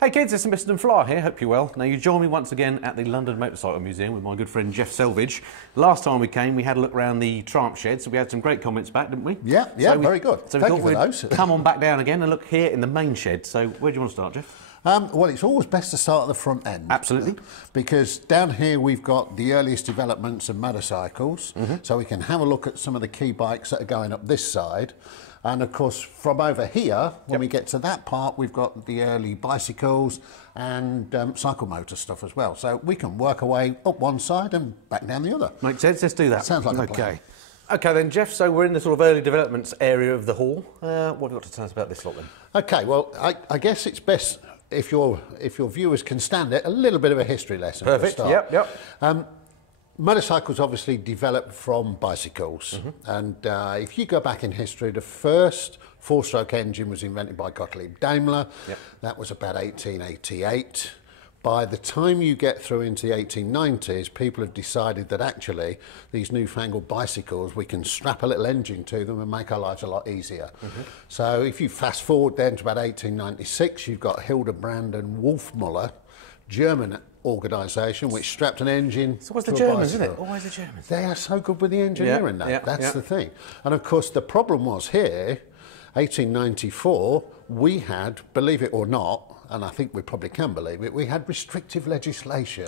Hey kids, it's Mr. and Flyer here, hope you're well. Now you join me once again at the London Motorcycle Museum with my good friend Geoff Selvidge. Last time we came we had a look around the Triumph shed, so we had some great comments back, didn't we? Yeah, very good. So we thought we'd come on back down again and look here in the main shed. So where do you want to start, Geoff? Well, it's always best to start at the front end. Absolutely. Because down here we've got the earliest developments of motorcycles, so we can have a look at some of the key bikes that are going up this side. And of course, from over here, when we get to that part, we've got the early bicycles and cycle motor stuff as well. So we can work our way up one side and back down the other. Makes sense, let's do that. Sounds like a plan. Okay then, Geoff, so we're in the sort of early developments area of the hall. What have you got to tell us about this lot then? Okay, well, I guess it's best if your viewers can stand it, a little bit of a history lesson. Perfect, yep. Motorcycles obviously developed from bicycles, and if you go back in history, the first four-stroke engine was invented by Gottlieb Daimler. That was about 1888. By the time you get through into the 1890s, people have decided that actually these newfangled bicycles, we can strap a little engine to them and make our lives a lot easier. So if you fast forward then to about 1896, you've got Hildebrand and Wolfmuller, German organisation, which strapped an engine. So what's the Germans, isn't it? Always the Germans. They are so good with the engineering now. That's the thing. And of course, the problem was here, 1894, we had, believe it or not, and I think we probably can believe it, we had restrictive legislation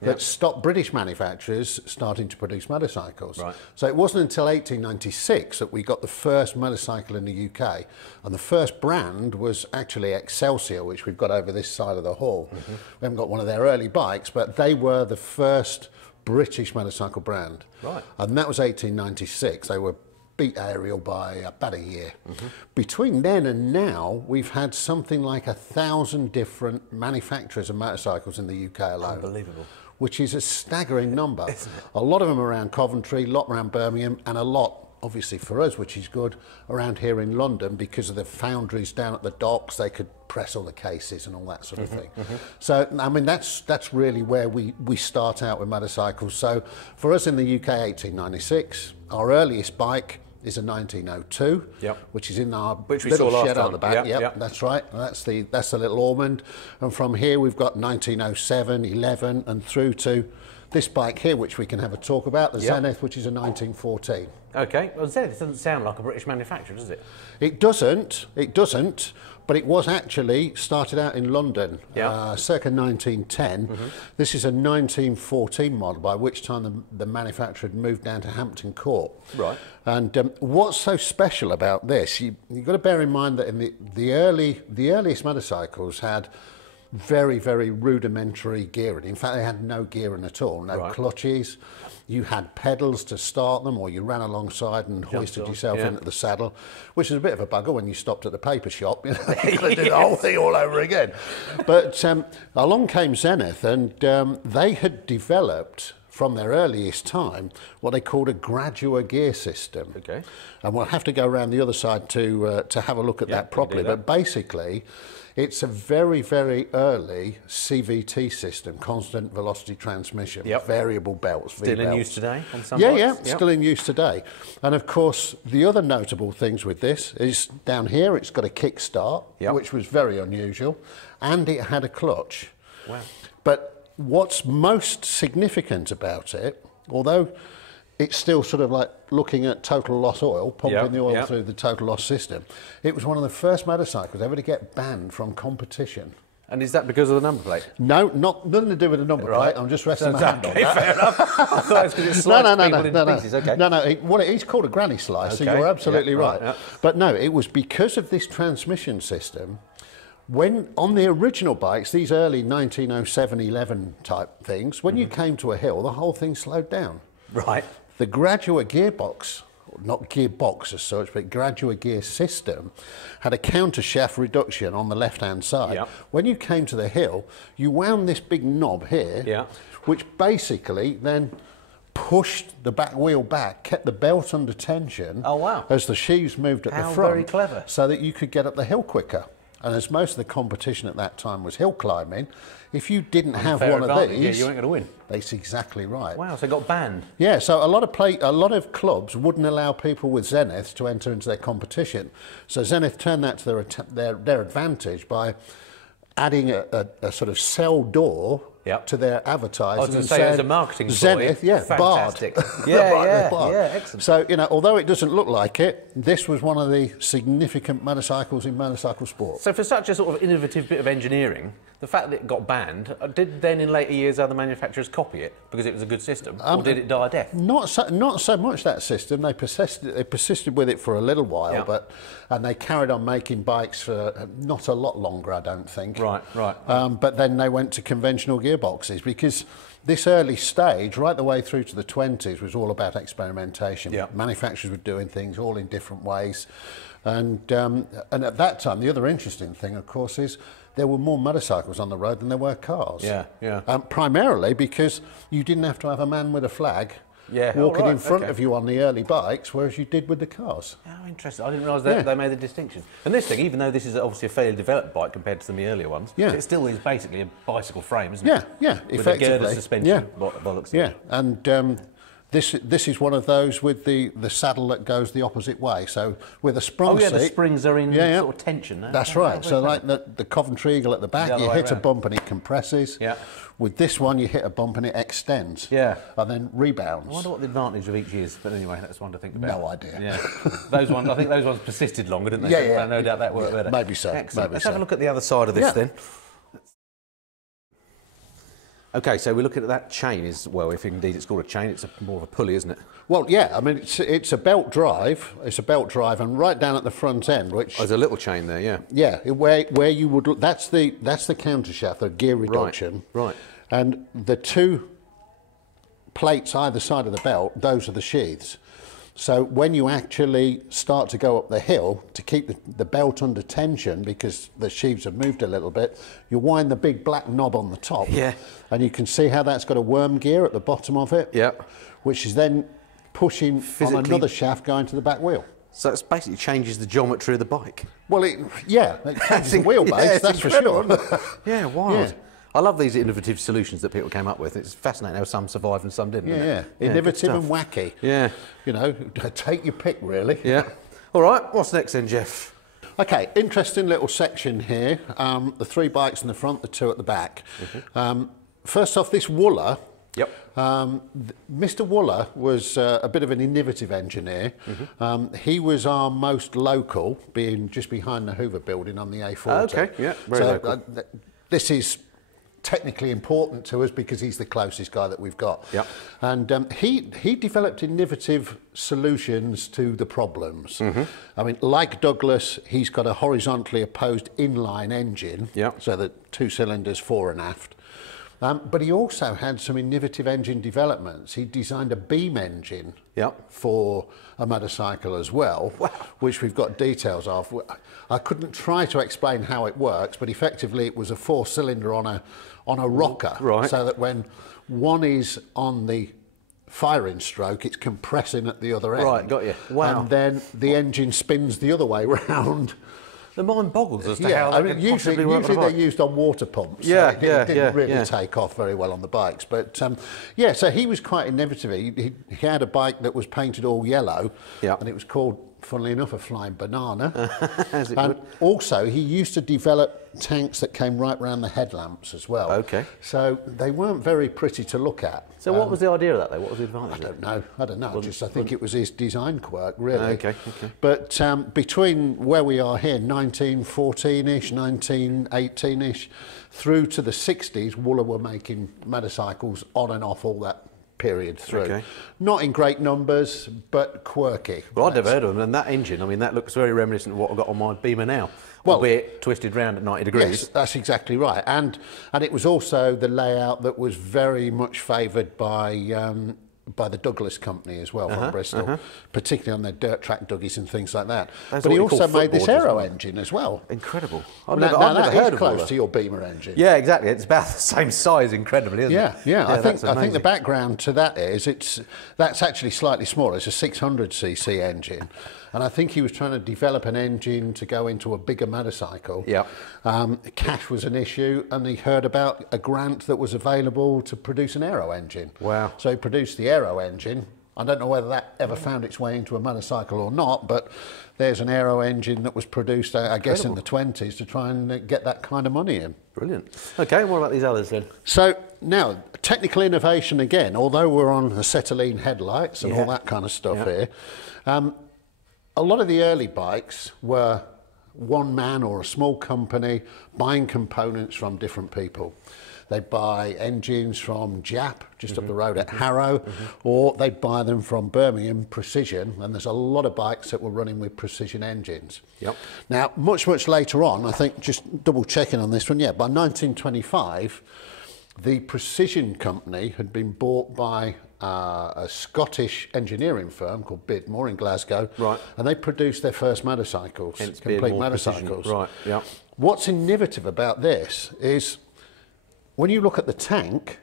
that stopped British manufacturers starting to produce motorcycles. So it wasn't until 1896 that we got the first motorcycle in the UK, and the first brand was actually Excelsior, which we've got over this side of the hall. We haven't got one of their early bikes, but they were the first British motorcycle brand. And that was 1896. They were beat Ariel by about a year. Between then and now, we've had something like 1,000 different manufacturers of motorcycles in the UK alone. Unbelievable. Which is a staggering number. A lot of them around Coventry, a lot around Birmingham, and a lot, obviously for us, which is good, around here in London because of the foundries down at the docks. They could press all the cases and all that sort of thing. So, I mean, that's really where we start out with motorcycles. So, for us in the UK, 1896, our earliest bike is a 1902, which is in our little shed out the back. That's right. And that's the little Ormond. And from here we've got 1907, 11, and through to this bike here, which we can have a talk about, the Zenith, which is a 1914. Okay, well, Zenith doesn't sound like a British manufacturer, does it? It doesn't, but it was actually started out in London, circa 1910. This is a 1914 model, by which time the manufacturer had moved down to Hampton Court. And what's so special about this, you've got to bear in mind that in the earliest motorcycles had very, very rudimentary gearing. In fact, they had no gearing at all, no clutches. You had pedals to start them, or you ran alongside and hoisted yourself into the saddle, which is a bit of a bugger when you stopped at the paper shop. You know, you got to do the whole thing all over again. But along came Zenith, and they had developed from their earliest time what they called a gradual gear system. And we'll have to go around the other side to have a look at that properly. But basically, it's a very, very early CVT system, constant velocity transmission, variable belts, Still in use today on some bikes? Still in use today. And of course, the other notable things with this is down here, it's got a kick start, which was very unusual, and it had a clutch. But what's most significant about it, although it's still sort of like looking at total loss oil, pumping the oil through the total loss system, it was one of the first motorcycles ever to get banned from competition. And is that because of the number plate? No, nothing to do with the number plate. I'm just resting my hand on that. Fair enough. I thought it was because it sliced people into pieces. No, it's called a granny slice, so you're absolutely right. But no, it was because of this transmission system. When on the original bikes, these early 1907, 11 type things, when you came to a hill, the whole thing slowed down. The gradual gearbox, not gearbox as such, but gradual gear system, had a counter shaft reduction on the left-hand side. When you came to the hill, you wound this big knob here, which basically then pushed the back wheel back, kept the belt under tension as the sheaves moved at the front, very clever. So that you could get up the hill quicker. And as most of the competition at that time was hill climbing, if you didn't have one of these, you weren't going to win. That's exactly right. Wow, so it got banned. Yeah, so a lot of clubs wouldn't allow people with Zeniths to enter into their competition. So Zenith turned that to their advantage by adding a sort of cell door to their advertising. I was going to say, as a marketing Zenith, ploy, fantastic. Bard. Yeah, excellent. So, you know, although it doesn't look like it, this was one of the significant motorcycles in motorcycle sport. So for such a sort of innovative bit of engineering, the fact that it got banned, did then in later years other manufacturers copy it because it was a good system, or did it die a death? Not so much that system. They persisted with it for a little while, and they carried on making bikes for not a lot longer, I don't think. Right. But then they went to conventional gearboxes because this early stage, right the way through to the 20s, was all about experimentation. Manufacturers were doing things all in different ways. And at that time, the other interesting thing, of course, is there were more motorcycles on the road than there were cars. Primarily because you didn't have to have a man with a flag walking in front of you on the early bikes, whereas you did with the cars. Oh, interesting. I didn't realise that they made the distinction. And this thing, even though this is obviously a fairly developed bike compared to some of the earlier ones, it still is basically a bicycle frame, isn't it? Yeah, with effectively. a girder suspension, by the looks of it. And this is one of those with the saddle that goes the opposite way. So with a sprung seat, the springs are in sort of tension. That's right. So like the Coventry Eagle at the back, you hit a bump and it compresses. With this one, you hit a bump and it extends. And then rebounds. I wonder what the advantage of each is. But anyway, that's one to think about. No idea. Those ones, I think those ones persisted longer, didn't they? No doubt that worked better. Maybe so. Excellent. Let's have a look at the other side of this then. Okay, so we're looking at that chain if indeed it's called a chain, it's more of a pulley, isn't it? Well, yeah, I mean, it's a belt drive. It's a belt drive, and right down at the front end, which... there's a little chain there, Yeah, where you would look, that's the counter shaft, the gear reduction. Right. And the two plates either side of the belt, those are the sheaths. So when you actually start to go up the hill, to keep the belt under tension, because the sheaths have moved a little bit, you wind the big black knob on the top. And you can see how that's got a worm gear at the bottom of it. Which is then pushing on another shaft going to the back wheel. So it basically changes the geometry of the bike. Well, it changes the wheelbase, that's for sure. Wild. I love these innovative solutions that people came up with. It's fascinating how some survived and some didn't. Innovative and wacky. You know, take your pick, really. All right, what's next then, Geoff? Okay, interesting little section here. The 3 bikes in the front, the 2 at the back. First off, this Wooler. Mr. Wooler was a bit of an innovative engineer. He was our most local, being just behind the Hoover building on the A40. Very local. This is technically important to us because he's the closest guy that we've got. And he developed innovative solutions to the problems. I mean, like Douglas, he's got a horizontally opposed inline engine, so that 2 cylinders fore and aft. But he also had some innovative engine developments. He designed a beam engine for a motorcycle as well, which we've got details of. I couldn't try to explain how it works, but effectively it was a 4-cylinder on a rocker, so that when one is on the firing stroke, it's compressing at the other end. Got you. Wow. And then the engine spins the other way round. The mind boggles as to how that could possibly work on a bike. Usually they're used on water pumps. So it didn't really take off very well on the bikes. But so he was quite innovative. He had a bike that was painted all yellow, and it was called, funnily enough, a flying banana. And also, he used to develop tanks that came right round the headlamps as well. So they weren't very pretty to look at. So what was the idea of that, though? What was the advantage? I don't know. I think it was his design quirk, really. But between where we are here, 1914-ish, 1918-ish, through to the 60s, Wooler were making motorcycles on and off all that period through. Not in great numbers, but quirky. Well, I'd never heard of them, and that engine, I mean, that looks very reminiscent of what I've got on my Beamer now, albeit twisted round at 90 degrees. Yes, that's exactly right. And it was also the layout that was very much favoured by the Douglas company as well from Bristol, particularly on their dirt track duggies and things like that. That's but he also made this aero engine as well. Incredible. I've never heard of close to your Beamer engine. Yeah, exactly. It's about the same size, incredibly, isn't it? I think the background to that is that's actually slightly smaller. It's a 600cc engine. And I think he was trying to develop an engine to go into a bigger motorcycle. Cash was an issue, and he heard about a grant that was available to produce an aero engine. Wow. So he produced the aero engine I don't know whether that ever found its way into a motorcycle or not, but there's an aero engine that was produced, I guess, in the 20s to try and get that kind of money in. Brilliant. Okay, what about these others then? So now, technical innovation again, although we're on acetylene headlights and all that kind of stuff here, a lot of the early bikes were one man or a small company buying components from different people. They'd buy engines from Jap, just up the road at Harrow, or they'd buy them from Birmingham Precision, and there's a lot of bikes that were running with Precision engines. Now, much later on, I think, just double checking on this one, by 1925, the Precision company had been bought by a Scottish engineering firm called Beardmore in Glasgow, and they produced their first motorcycles, complete motorcycles. What's innovative about this is, when you look at the tank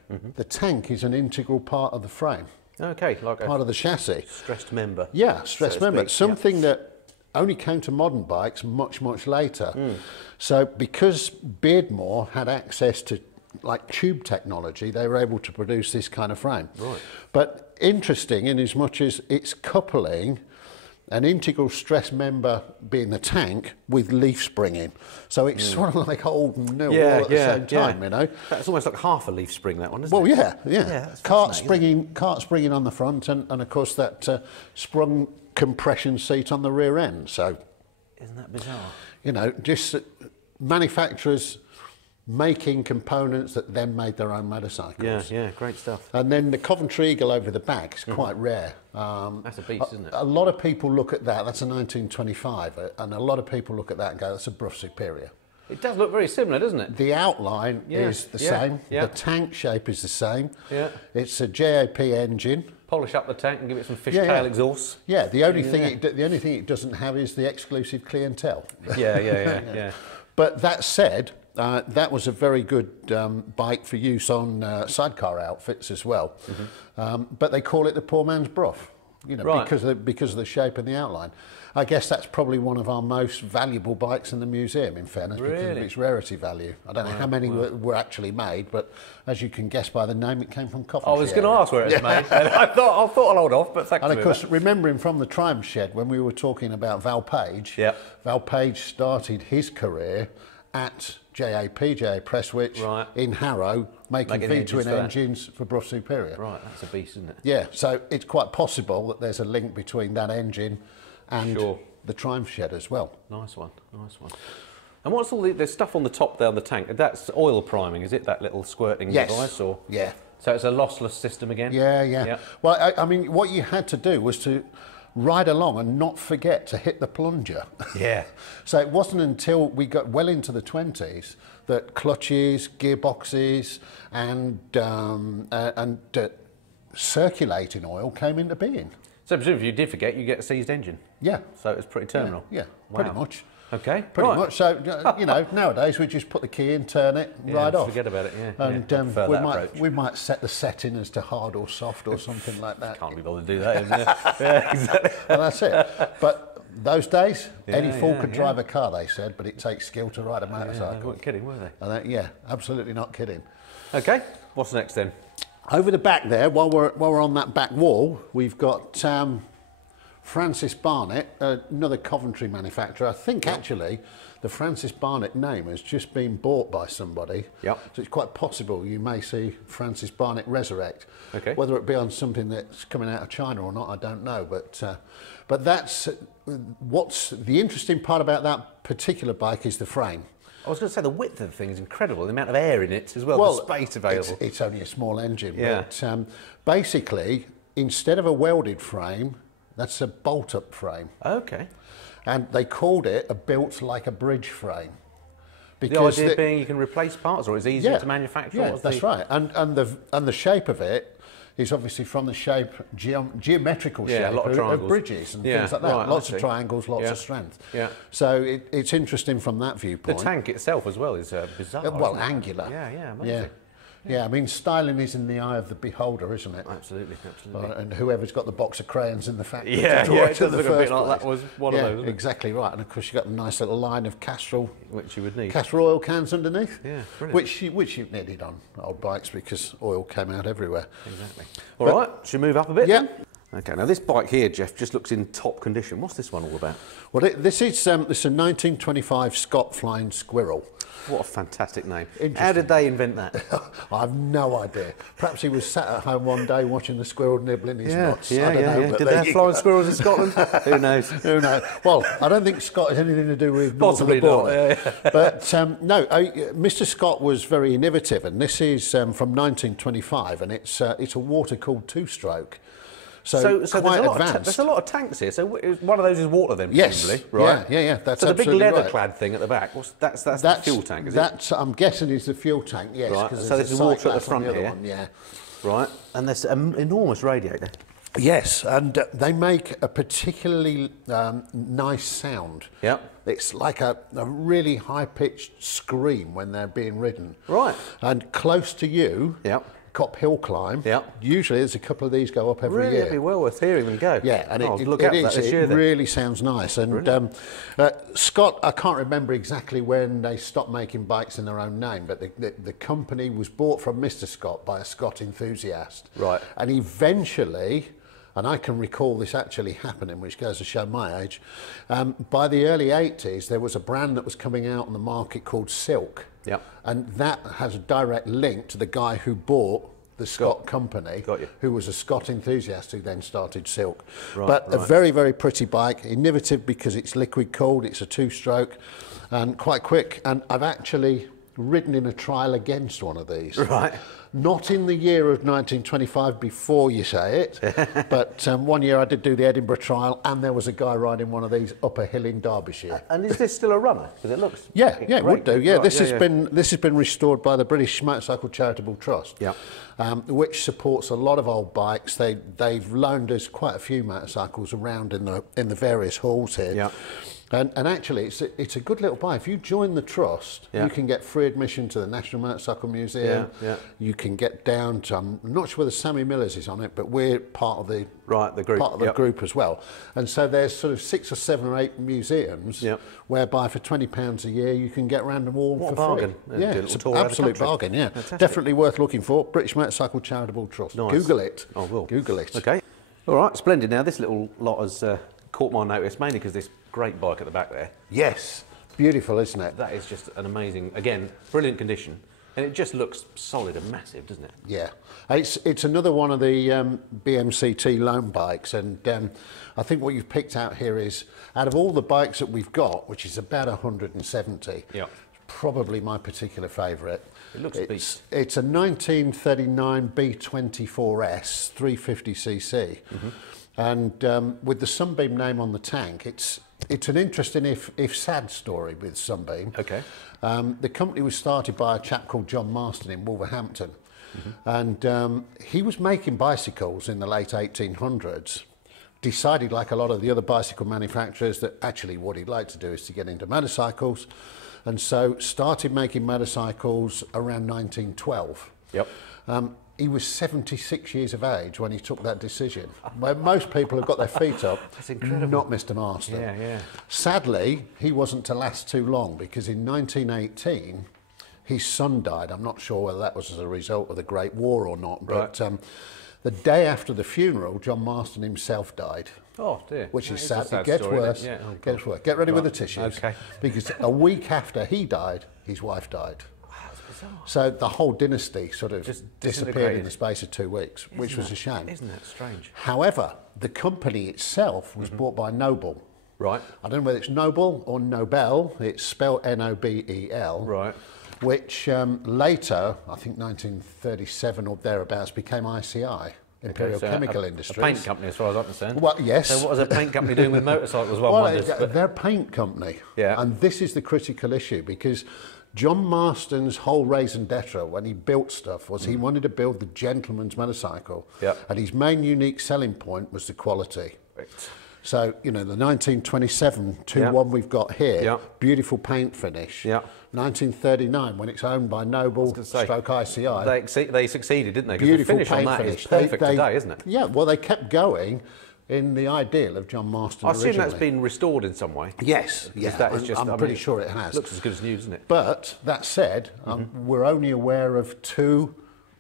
is an integral part of the frame. Okay, like part of the chassis. Stressed member. Yeah, stressed member. Something that only came to modern bikes much later. So because Beardmore had access to like tube technology, they were able to produce this kind of frame. But interesting in as much as it's coupling an integral stress member being the tank with leaf springing. So it's sort of like old and new all at the same time, you know. That's almost like half a leaf spring, that one, isn't it? Well, yeah. Cart springing on the front and of course that sprung compression seat on the rear end. So, isn't that bizarre? You know, just manufacturers making components that then made their own motorcycles. Yeah, great stuff. And then the Coventry Eagle over the back is quite rare. That's a beast, isn't it? A lot of people look at that, that's a 1925, and a lot of people look at that and go, that's a Brough Superior. It does look very similar, doesn't it? The outline is the same, the tank shape is the same. It's a JAP engine. Polish up the tank and give it some fishtail exhaust. Yeah, the only thing it doesn't have is the exclusive clientele. Yeah. But that said, that was a very good bike for use on sidecar outfits as well. But they call it the poor man's Brough, you know, because of the shape and the outline. I guess that's probably one of our most valuable bikes in the museum, in fairness, because of its rarity value. I don't know how many were actually made, but as you can guess by the name, it came from Coventry. I was going to ask where it's made. I thought I'll hold off, but thanks. And of course, remembering from the Triumph Shed when we were talking about Val Page, Val Page started his career at JAP Prestwich in Harrow, making V-twin engines for Brough Superior. Right, that's a beast, isn't it? Yeah, so it's quite possible that there's a link between that engine and the Triumph Shed as well. Nice one. And what's all the stuff on the top there on the tank? That's oil priming, is it? That little squirting device? Or? Yeah. So it's a lossless system again? Yeah. Well, I mean, what you had to do was to ride along and not forget to hit the plunger. So it wasn't until we got well into the 20s that clutches, gearboxes and circulating oil came into being. So presumably if you did forget, you get a seized engine? Yeah. So it's pretty terminal? Yeah, pretty much. Okay. Pretty much. So, you know, nowadays we just put the key in, turn it, and ride off. Forget about it, And we might set the setting as to hard or soft or something like that. Can't be bothered to do that, isn't it? Yeah, exactly. And that's it. But those days, any fool could drive a car, they said, but it takes skill to ride a motorcycle. They weren't kidding, were they? And absolutely not kidding. Okay, what's next then? Over the back there, while we're on that back wall, we've got Francis Barney, another Coventry manufacturer. I think actually the Francis Barney name has just been bought by somebody. So it's quite possible you may see Francis Barney resurrect. Whether it be on something that's coming out of China or not, I don't know. But that's what's the interesting part about that particular bike is the frame. I was going to say the width of the thing is incredible, the amount of air in it as well, the space available. It's only a small engine, but basically, instead of a welded frame, that's a bolt-up frame. Okay. And they called it a built like a bridge frame. Because the idea being you can replace parts, or it's easier to manufacture? Yeah, that's right. And the shape of it is obviously from the shape, geometrical shape of bridges and things like that. Lots of triangles, lots of strength. So it's interesting from that viewpoint. The tank itself as well is bizarre. Well, angular. Yeah, amazing. Yeah, I mean, styling is in the eye of the beholder, isn't it? Absolutely. And whoever's got the box of crayons in the factory. It does look a bit like that was one of those. Exactly right. And of course, you've got a nice little line of Castrol, which you would need. Castrol oil cans underneath. Yeah, brilliant. Which you needed on old bikes because oil came out everywhere. Exactly. All right, should we move up a bit? Yeah. Okay, now this bike here, Geoff, just looks in top condition. What's this one all about? Well, this is a 1925 Scott Flying Squirrel. What a fantastic name. How did they invent that? I have no idea. Perhaps he was sat at home one day watching the squirrel nibbling his nuts. I don't know, but did they have flying squirrels in Scotland? Who knows? Who knows? Well, I don't think Scott has anything to do with possibly not. But no, Mr. Scott was very innovative, and this is from 1925, and it's a water-cooled two-stroke. So quite advanced. There's a lot of tanks here. So one of those is water then, yes, presumably, right? Yeah. That's so the big absolutely leather-clad thing at the back. That's the fuel tank, is it? That's I'm guessing is the fuel tank. Yes. Right. So there's water at the front here. One, yeah. Right. And there's an enormous radiator. Yes, and they make a particularly nice sound. Yeah. It's like a really high-pitched scream when they're being ridden. Right. And close to you. Yeah. Cop Hill climb. Yeah. Usually there's a couple of these go up every year. It'd be well worth hearing them go. Yeah, and it really sounds nice. And Scott, I can't remember exactly when they stopped making bikes in their own name, but the company was bought from Mr. Scott by a Scott enthusiast. Right. And eventually, and I can recall this actually happening, which goes to show my age, by the early 80s, there was a brand that was coming out on the market called Silk. Yep. And that has a direct link to the guy who bought the Scott company, who was a Scott enthusiast who then started Silk. A very, very pretty bike, innovative because it's liquid cooled, it's a two-stroke, and quite quick. And I've actually ridden in a trial against one of these. Right. Not in the year of 1925 before you say it, but one year I did do the Edinburgh trial and there was a guy riding one of these up a hill in Derbyshire. And is this still a runner? Because it looks it would do. Yeah, this has been restored by the British Motorcycle Charitable Trust, which supports a lot of old bikes. They've loaned us quite a few motorcycles around in the various halls here. Yeah. And actually, it's a good little bike. If you join the trust, you can get free admission to the National Motorcycle Museum. You can get down to, I'm not sure whether Sammy Miller's is on it, but we're part of the group as well. And so there's sort of 6 or 7 or 8 museums whereby for £20 a year you can get around them all for bargain. Free. Yeah, it's an absolute bargain. Yeah, fantastic. Definitely worth looking for. British Motorcycle Charitable Trust. Nice. Google it. I will. Google it. Okay. All right, splendid. Now this little lot has caught my notice mainly because this great bike at the back there. Yes, beautiful, isn't it? That is just an amazing, again, brilliant condition. And it just looks solid and massive, doesn't it? Yeah. It's another one of the BMCT loan bikes. And I think what you've picked out here is, out of all the bikes that we've got, which is about 170, probably my particular favourite. It looks a beast. It's a 1939 B24S 350cc. And with the Sunbeam name on the tank, it's an interesting, if sad story with Sunbeam. Okay. The company was started by a chap called John Marston in Wolverhampton. And he was making bicycles in the late 1800s. Decided, like a lot of the other bicycle manufacturers, that actually what he'd like to do is to get into motorcycles. And so started making motorcycles around 1912. Yep. He was 76 years of age when he took that decision. Where most people have got their feet up, that's incredible. Not Mr. Marston. Yeah. Sadly, he wasn't to last too long because in 1918, his son died. I'm not sure whether that was as a result of the Great War or not, but the day after the funeral, John Marston himself died. Oh dear. Which is sad. It gets worse. Yeah. Gets worse. Get ready with the tissues. Okay. Because a week after he died, his wife died. So the whole dynasty sort of just disappeared in the space of 2 weeks, which was a shame. Isn't that strange? However, the company itself was bought by Noble. Right. I don't know whether it's Noble or Nobel. It's spelled Nobel. Right. Which later, I think 1937 or thereabouts, became ICI. Imperial Chemical Industries. A paint company, as far as I'm concerned. Well, yes. So what was a paint company doing with motorcycles? They're a paint company. Yeah. And this is the critical issue because John Marston's whole raison d'etre when he built stuff was he wanted to build the gentleman's motorcycle. Yeah. And his main unique selling point was the quality. Right. So, you know, the 1927 2-1 we've got here, beautiful paint finish. Yeah. 1939, when it's owned by Noble stroke ICI. They succeeded, didn't they? Beautiful the finish paint on that finish. is perfect today, isn't it? Yeah, well, they kept going in the ideal of John Marston originally. I assume that's been restored in some way. Yes, that is just, I'm pretty sure it has. Looks as good as new, doesn't it? But that said, we're only aware of 2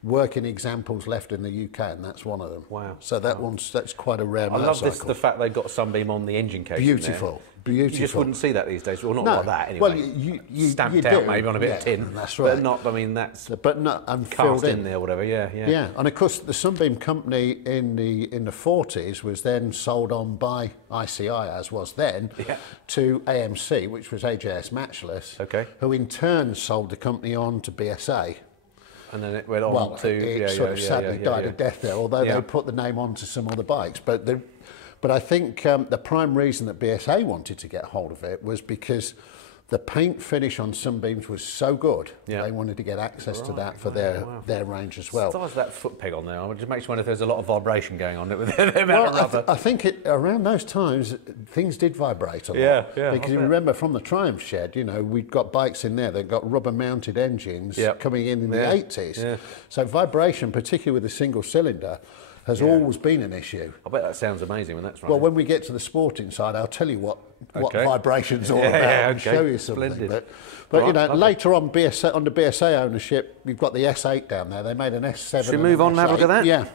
working examples left in the UK, and that's one of them. Wow. So that's quite a rare motorcycle. I love this, the fact they've got Sunbeam on the engine case. Beautiful. Beautiful. You just wouldn't see that these days. Well, not No. like that anyway. Well, you stamped do. out maybe on a bit of tin. That's right. But not, I mean, that's but not and cast filled in there or whatever, yeah. Yeah, and of course the Sunbeam company in the 40s was then sold on by ICI, as was then, to AMC, which was AJS Matchless, who in turn sold the company on to BSA. And then it went on to... It sort of sadly died a death there, although they put the name onto some other bikes. But I think the prime reason that BSA wanted to get hold of it was because the paint finish on Sunbeams was so good, they wanted to get access to that for their range as well. Besides that foot peg on there, I just makes you wonder if there's a lot of vibration going on with the amount of rubber. I think around those times, things did vibrate a lot. Yeah. Because you remember from the Triumph shed, you know, we'd got bikes in there that got rubber-mounted engines coming in the 80s. Yeah. So vibration, particularly with a single cylinder, has always been an issue. I bet that sounds amazing when that's right. Well, when we get to the sporting side, I'll tell you what vibration's all about and show you something. Splendid. But you know, later on, under BSA ownership, you've got the S8 down there. They made an S7. Should we move on and have a look at that? Yeah.